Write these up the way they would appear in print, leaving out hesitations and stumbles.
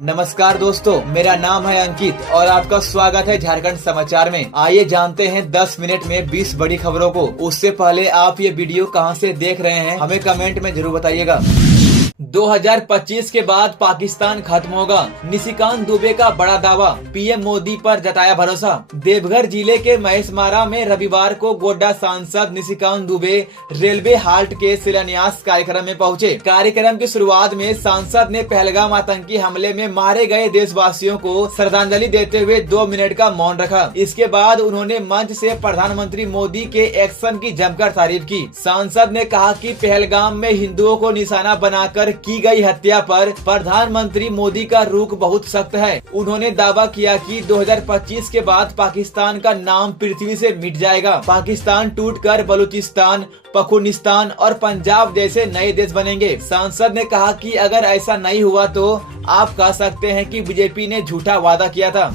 नमस्कार दोस्तों, मेरा नाम है अंकित और आपका स्वागत है झारखंड समाचार में। आइए जानते हैं 10 मिनट में 20 बड़ी खबरों को। उससे पहले आप ये वीडियो कहां से देख रहे हैं हमें कमेंट में जरूर बताइएगा। 2025 के बाद पाकिस्तान खत्म होगा, निशिकांत दुबे का बड़ा दावा, पीएम मोदी पर जताया भरोसा। देवघर जिले के महेशमारा में रविवार को गोड्डा सांसद निशिकांत दुबे रेलवे हाल्ट के शिलान्यास कार्यक्रम में पहुंचे। कार्यक्रम की शुरुआत में सांसद ने पहलगाम आतंकी हमले में मारे गए देशवासियों को श्रद्धांजलि देते हुए 2 मिनट का मौन रखा। इसके बाद उन्होंने मंच से प्रधानमंत्री मोदी के एक्शन की जमकर तारीफ की। सांसद ने कहा कि पहलगाम में हिंदुओं को निशाना बनाकर की गई हत्या पर प्रधानमंत्री मोदी का रुख बहुत सख्त है। उन्होंने दावा किया कि 2025 के बाद पाकिस्तान का नाम पृथ्वी से मिट जाएगा। पाकिस्तान टूटकर बलूचिस्तान, पख्तूनिस्तान और पंजाब जैसे नए देश बनेंगे। सांसद ने कहा कि अगर ऐसा नहीं हुआ तो आप कह सकते हैं कि बीजेपी ने झूठा वादा किया था।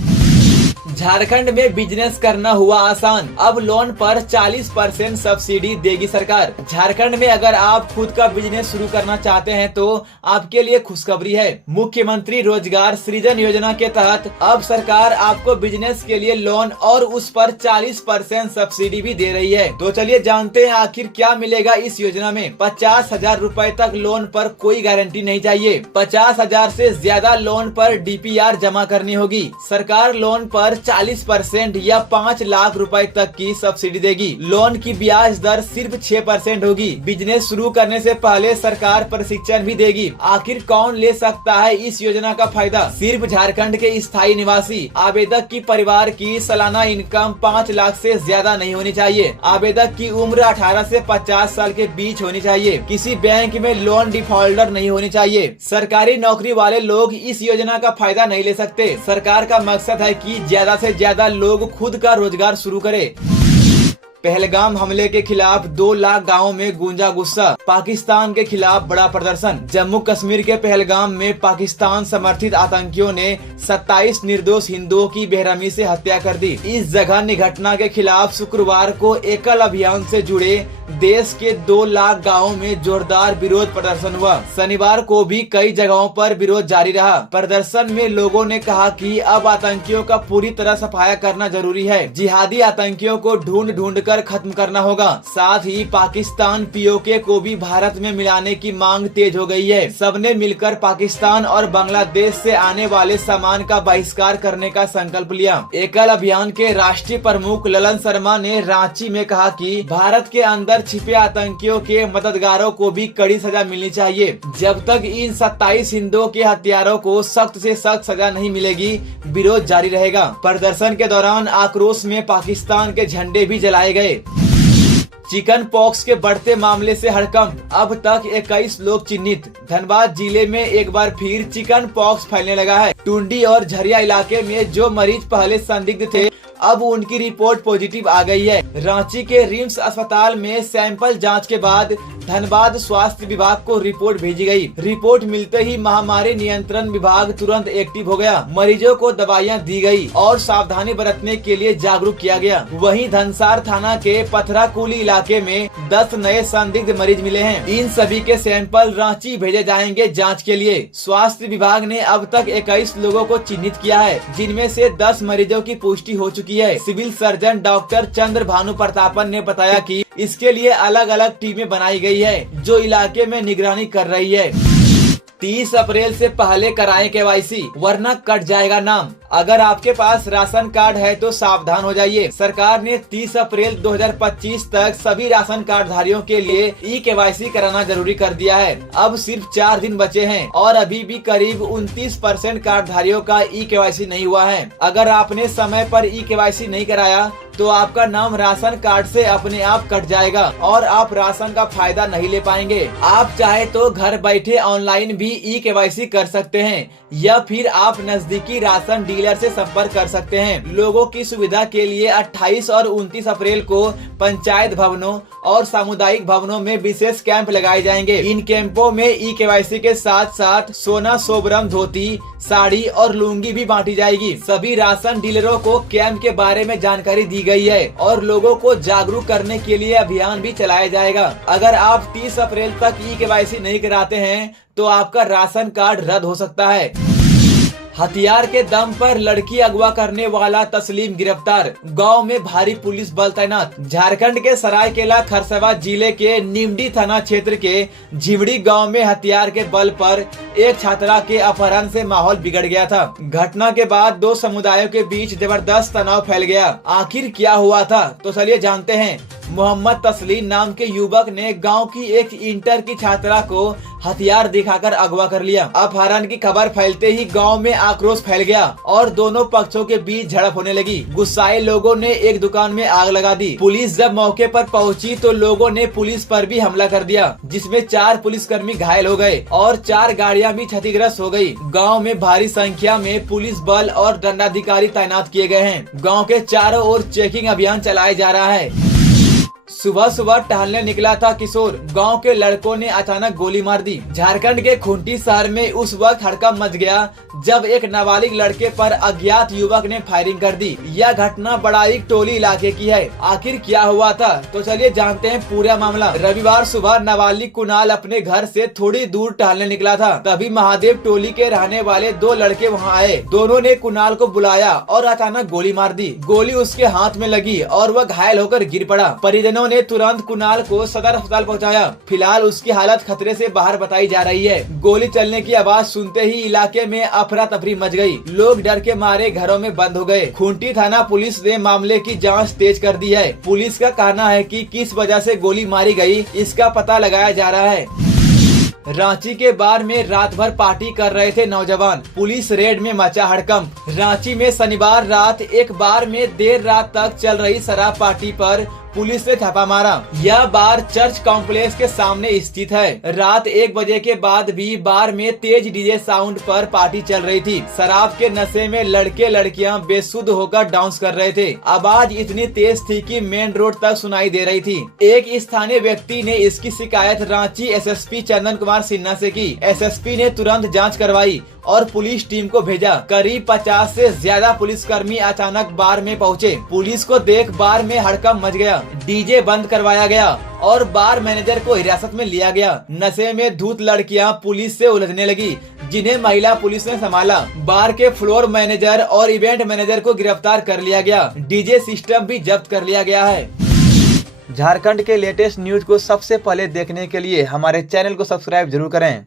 झारखंड में बिजनेस करना हुआ आसान, अब लोन पर 40% सब्सिडी देगी सरकार। झारखंड में अगर आप खुद का बिजनेस शुरू करना चाहते हैं तो आपके लिए खुशखबरी है। मुख्यमंत्री रोजगार सृजन योजना के तहत अब सरकार आपको बिजनेस के लिए लोन और उस पर 40% सब्सिडी भी दे रही है। तो चलिए जानते हैं आखिर क्या मिलेगा इस योजना में। 50,000 रूपए तक लोन पर कोई गारंटी नहीं चाहिए। 50,000 से ज्यादा लोन पर DPR जमा करनी होगी। सरकार लोन पर 40% या 5 लाख रुपए तक की सब्सिडी देगी। लोन की ब्याज दर सिर्फ 6% होगी। बिजनेस शुरू करने से पहले सरकार प्रशिक्षण भी देगी। आखिर कौन ले सकता है इस योजना का फायदा? सिर्फ झारखंड के स्थायी निवासी। आवेदक की परिवार की सालाना इनकम 5 लाख से ज्यादा नहीं होनी चाहिए। आवेदक की उम्र 18 से 50 साल के बीच होनी चाहिए। किसी बैंक में लोन डिफॉल्टर नहीं होनी चाहिए। सरकारी नौकरी वाले लोग इस योजना का फायदा नहीं ले सकते। सरकार का मकसद है कि ज्यादा से ज्यादा लोग खुद का रोजगार शुरू करें। पहलगाम हमले के खिलाफ 2 लाख गाँवों में गूंजा गुस्सा, पाकिस्तान के खिलाफ बड़ा प्रदर्शन। जम्मू कश्मीर के पहलगाम में पाकिस्तान समर्थित आतंकियों ने 27 निर्दोष हिंदुओं की बेरहमी से हत्या कर दी। इस जघन्य घटना के खिलाफ शुक्रवार को एकल अभियान से जुड़े देश के 2 लाख गाँवों में जोरदार विरोध प्रदर्शन हुआ। शनिवार को भी कई जगहों पर विरोध जारी रहा। प्रदर्शन में लोगों ने कहा कि अब आतंकियों का पूरी तरह सफाया करना जरूरी है। जिहादी आतंकियों को ढूंढ कर खत्म करना होगा। साथ ही पाकिस्तान POK को भी भारत में मिलाने की मांग तेज हो गई है। सबने मिलकर पाकिस्तान और बांग्लादेश से आने वाले सामान का बहिष्कार करने का संकल्प लिया। एकल अभियान के राष्ट्रीय प्रमुख ललन शर्मा ने रांची में कहा कि भारत के अंदर छिपे आतंकियों के मददगारों को भी कड़ी सजा मिलनी चाहिए। जब तक इन 27 हिंदुओं के हत्यारों को सख्त से सख्त सजा नहीं मिलेगी, विरोध जारी रहेगा। प्रदर्शन के दौरान आक्रोश में पाकिस्तान के झंडे भी जलाए गए। चिकन पॉक्स के बढ़ते मामले से हड़कंप, अब तक 21 लोग चिन्हित। धनबाद जिले में एक बार फिर चिकन पॉक्स फैलने लगा है। टुंडी और झरिया इलाके में जो मरीज पहले संदिग्ध थे, अब उनकी रिपोर्ट पॉजिटिव आ गई है। रांची के रिम्स अस्पताल में सैंपल जांच के बाद धनबाद स्वास्थ्य विभाग को रिपोर्ट भेजी गई। रिपोर्ट मिलते ही महामारी नियंत्रण विभाग तुरंत एक्टिव हो गया। मरीजों को दवाइयां दी गई और सावधानी बरतने के लिए जागरूक किया गया। वहीं धनसार थाना के पथराकुली इलाके में 10 नए संदिग्ध मरीज मिले हैं। इन सभी के सैंपल रांची भेजे जाएंगे जाँच के लिए। स्वास्थ्य विभाग ने अब तक 21 लोगों को चिन्हित किया है, जिनमें से 10 मरीजों की पुष्टि हो चुकी है। सिविल सर्जन डॉक्टर चंद्र भानु प्रतापन ने बताया कि इसके लिए अलग अलग टीमें बनाई गई है, जो इलाके में निगरानी कर रही है। 30 अप्रैल से पहले कराएं KYC, वरना कट जाएगा नाम। अगर आपके पास राशन कार्ड है तो सावधान हो जाइए। सरकार ने 30 अप्रैल 2025 तक सभी राशन कार्ड धारियों के लिए eKYC कराना जरूरी कर दिया है। अब सिर्फ 4 दिन बचे हैं और अभी भी करीब 29% कार्ड धारियों का eKYC नहीं हुआ है। अगर आपने समय पर eKYC नहीं कराया तो आपका नाम राशन कार्ड से अपने आप कट जाएगा और आप राशन का फायदा नहीं ले पाएंगे। आप चाहे तो घर बैठे ऑनलाइन भी eKYC कर सकते हैं या फिर आप नजदीकी राशन डीलर से संपर्क कर सकते हैं। लोगों की सुविधा के लिए 28 और 29 अप्रैल को पंचायत भवनों और सामुदायिक भवनों में विशेष कैंप लगाए जाएंगे। इन कैंपों में eKYC के साथ साथ सोना सोबरम धोती, साड़ी और लुंगी भी बांटी जाएगी। सभी राशन डीलरों को कैंप के बारे में जानकारी दी गई है और लोगों को जागरूक करने के लिए अभियान भी चलाया जाएगा। अगर आप 30 अप्रैल तक eKYC नहीं कराते हैं तो आपका राशन कार्ड रद्द हो सकता है। हथियार के दम पर लड़की अगवा करने वाला तस्लीम गिरफ्तार, गांव में भारी पुलिस बल तैनात। झारखंड के सरायकेला खरसावां जिले के निमडी थाना क्षेत्र के झिमड़ी गांव में हथियार के बल पर एक छात्रा के अपहरण से माहौल बिगड़ गया था। घटना के बाद दो समुदायों के बीच जबरदस्त तनाव फैल गया। आखिर क्या हुआ था, तो चलिए जानते हैं। मोहम्मद तस्लीम नाम के युवक ने गांव की एक इंटर की छात्रा को हथियार दिखाकर अगवा कर लिया। अपहरण की खबर फैलते ही गांव में आक्रोश फैल गया और दोनों पक्षों के बीच झड़प होने लगी। गुस्साए लोगों ने एक दुकान में आग लगा दी। पुलिस जब मौके पर पहुंची तो लोगों ने पुलिस पर भी हमला कर दिया, जिसमें 4 पुलिसकर्मी घायल हो गए और 4 गाड़ियां भी क्षतिग्रस्त हो गई। गांव में भारी संख्या में पुलिस बल और दंडाधिकारी तैनात किए गए हैं। गाँव के चारों ओर चेकिंग अभियान चलाया जा रहा है। सुबह सुबह टहलने निकला था किशोर, गांव के लड़कों ने अचानक गोली मार दी। झारखंड के खूंटी शहर में उस वक्त हड़कंप मच गया जब एक नाबालिग लड़के पर अज्ञात युवक ने फायरिंग कर दी। यह घटना बड़ाई टोली इलाके की है। आखिर क्या हुआ था, तो चलिए जानते हैं पूरा मामला। रविवार सुबह नाबालिग कुणाल अपने घर से थोड़ी दूर टहलने निकला था, तभी महादेव टोली के रहने वाले 2 लड़के वहां आए। दोनों ने कुणाल को बुलाया और अचानक गोली मार दी। गोली उसके हाथ में लगी और वह घायल होकर गिर पड़ा। परिजनों ने तुरंत कुणाल को सदर अस्पताल पहुंचाया। फिलहाल उसकी हालत खतरे से बाहर बताई जा रही है। गोली चलने की आवाज सुनते ही इलाके में अफरा तफरी मच गई। लोग डर के मारे घरों में बंद हो गए। खूंटी थाना पुलिस ने मामले की जांच तेज कर दी है। पुलिस का कहना है कि किस वजह से गोली मारी गई, इसका पता लगाया जा रहा है। रांची के बार में रात भर पार्टी कर रहे थे नौजवान, पुलिस रेड में मचा हड़कंप। रांची में शनिवार रात एक बार में देर रात तक चल रही शराब पार्टी पर पुलिस ने छापा मारा। यह बार चर्च कॉम्प्लेक्स के सामने स्थित है। रात 1 बजे के बाद भी बार में तेज डीजे साउंड पर पार्टी चल रही थी। शराब के नशे में लड़के लड़कियां बेसुध होकर डांस कर रहे थे। आवाज इतनी तेज थी कि मेन रोड तक सुनाई दे रही थी। एक स्थानीय व्यक्ति ने इसकी शिकायत रांची एसएसपी चंदन कुमार सिन्हा से की। एसएसपी ने तुरंत जाँच करवाई और पुलिस टीम को भेजा। करीब 50 से ज्यादा पुलिसकर्मी अचानक बार में पहुंचे। पुलिस को देख बार में हड़कंप मच गया। डीजे बंद करवाया गया और बार मैनेजर को हिरासत में लिया गया। नशे में धूत लड़कियां पुलिस से उलझने लगी, जिन्हें महिला पुलिस ने संभाला। बार के फ्लोर मैनेजर और इवेंट मैनेजर को गिरफ्तार कर लिया गया। डीजे सिस्टम भी जब्त कर लिया गया है। झारखंड के लेटेस्ट न्यूज को सबसे पहले देखने के लिए हमारे चैनल को सब्सक्राइब जरूर करें।